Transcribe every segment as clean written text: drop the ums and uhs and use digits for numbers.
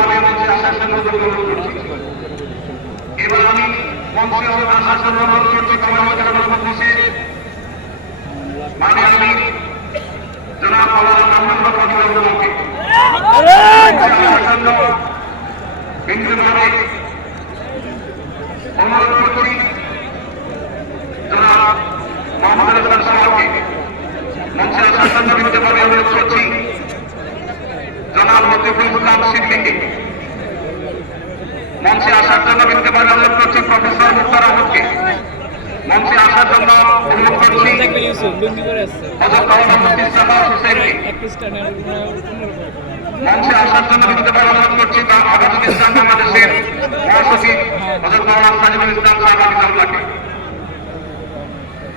আমি মঞ্চে আসার জন্য অনুরোধ করছি। এবার আমি মঞ্চে আসার জন্য অনুরোধ করছি কর্মকর্তা মহাসচিব মাননীয় আমির জনাব মাওলানা মোহাম্মদ ফজলুল্লাহকে আসার জন্য বিন্দুভাবে অনুরোধ করছি। জনাব মোহাম্মদ হাসান সাহেবকে মঞ্চে আসার জন্য বিন্দুভাবে অনুরোধ করছি। জনাব লতিফুল ইসলাম সিদ্দিকী মঞ্চে আসার জন্য বিন্দুভাবে অনুরোধ করছি। প্রফেসর মুক্তার আহমদকে মঞ্চে আসার জন্য অনুরোধ করছি। হযরত মাওলানা মুফতি সাফাত হোসেনকে মঞ্চে আসার জন্য বিন্দুভাবে অনুরোধ করছি। আগামী ইসলাম বাংলাদেশের মহাসচিব হযরত মাওলানা সাজিদুল ইসলাম সাহেব হাফিজাহুল্লাহকে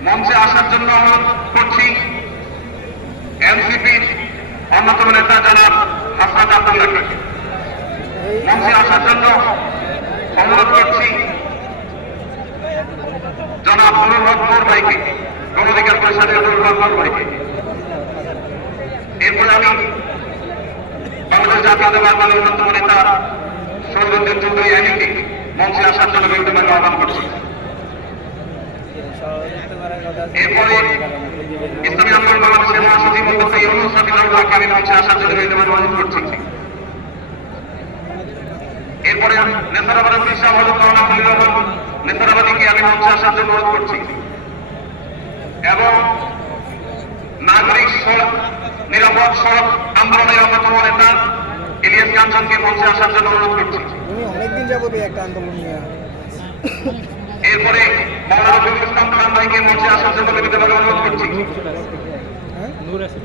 মঞ্চে আসার জন্য অনুরোধ করছি। এনসিপির অন্যতম নেতা জনাব হাসনাত আব্দুল্লাহকে মঞ্চে আসার জন্য অনুরোধ করছি। জনাব নুরুল হক নূর ভাইকে, গণ অধিকার পরিষদের নুরুল হক নূর ভাইকে। এরপরে আমি বাংলাদেশ জাতীয়তাবাদী দলের অন্যতম নেতা সৌরভেন্দ্র চৌধুরী আইনকে মঞ্চে আসার জন্য বিন্দুভাবে আহ্বান করছি। এরপরে ইসলামী আন্দোলন বাংলাদেশের মহাসচিব মোহাম্মদ ইউনূস হাফিজাহুল্লাহকে আমি মঞ্চে আসার জন্য বিন্দুভাবে অনুরোধ করছি। এরপরে নেতারাবাদ শাহ হযরত মাওলানা ফজলুর রহমান নেতারাবাদীকে আমি মঞ্চে আসার জন্য অনুরোধ করছি এবং নাগরিক সড়ক নিরাপদ সড়ক আন্দোলনের অন্যতম নেতা ইলিয়াস কাঞ্চনকে মঞ্চে আসার জন্য অনুরোধ করছি। অনেকদিন যাবত একটা আন্দোলন নিয়ে এরপরে মাওলানা রফিকুল ইসলাম খান ভাইকে মঞ্চে আসার জন্য বিনীতভাবে অনুরোধ করছি।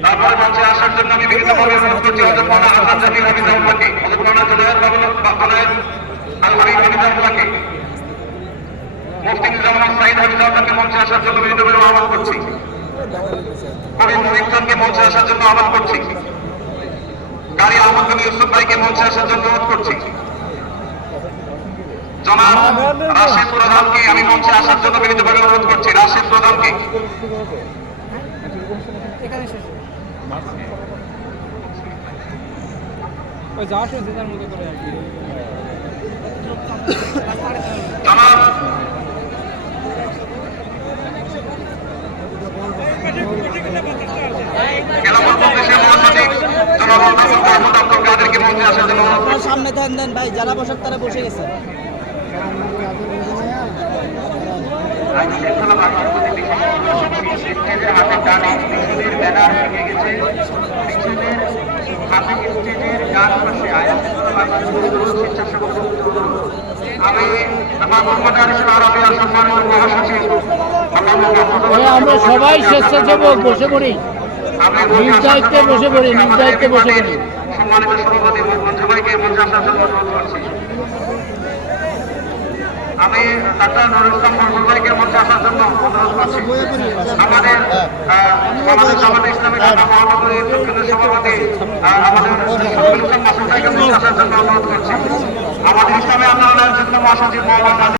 তারপরে মঞ্চে আসার জন্য আমি বিনীতভাবে অনুরোধ করছি হযরত মাওলানা হাসান জাকির হাফিজাহুল্লাহকে, হযরত মাওলানা জুনায়েদ বাবুল আল হাবিব হাফিজাহুল্লাহকে, মুফতি নিজামুল সাঈদ হাফিজাহুল্লাহকে মঞ্চে আসার জন্য বিনীতভাবে আহ্বান করছি। কবি মুহিউদ্দিনকে মঞ্চে আসার জন্য আহ্বান করছি। কারি আহমদ বিন ইউসুফ ভাইকে মঞ্চে আসার জন্য অনুরোধ করছি। জনাব রাশেদ প্রধানকে আমি মঞ্চে আসার জন্য বিনীতভাবে অনুরোধ করছি। রাশেদ প্রধানকে জনাব খেলাফত মজলিসের মহাসচিব জনাব আব্দুল কাদেরকে মঞ্চে আসার জন্য সামনে দেন ভাই, যারা বসার তারা বসে গেছে। আমরা সবাই স্বেচ্ছাসেবক বসে পড়ি, নিজ দায়িত্বে বসে পড়ি, নিজ দায়িত্বে বসে পড়ি। সম্মানিত সভাপতি সবাইকে মঞ্চে আসার জন্য অনুরোধ করছি। আমি ডাক্তার নুরুল ইসলাম ভাইকে মঞ্চে আসার জন্য অনুরোধ করছি। আমাদের বাংলাদেশ জামাতে ইসলামী ঢাকা মহানগরীর দক্ষিণের সভাপতি আমাদের শফিউল ইসলাম মাসুদ ভাইকে মঞ্চে আসার জন্য অনুরোধ করছি। আমাদের ইসলামী আন্দোলনের যুগ্ম মহাসচিব মোহাম্মদ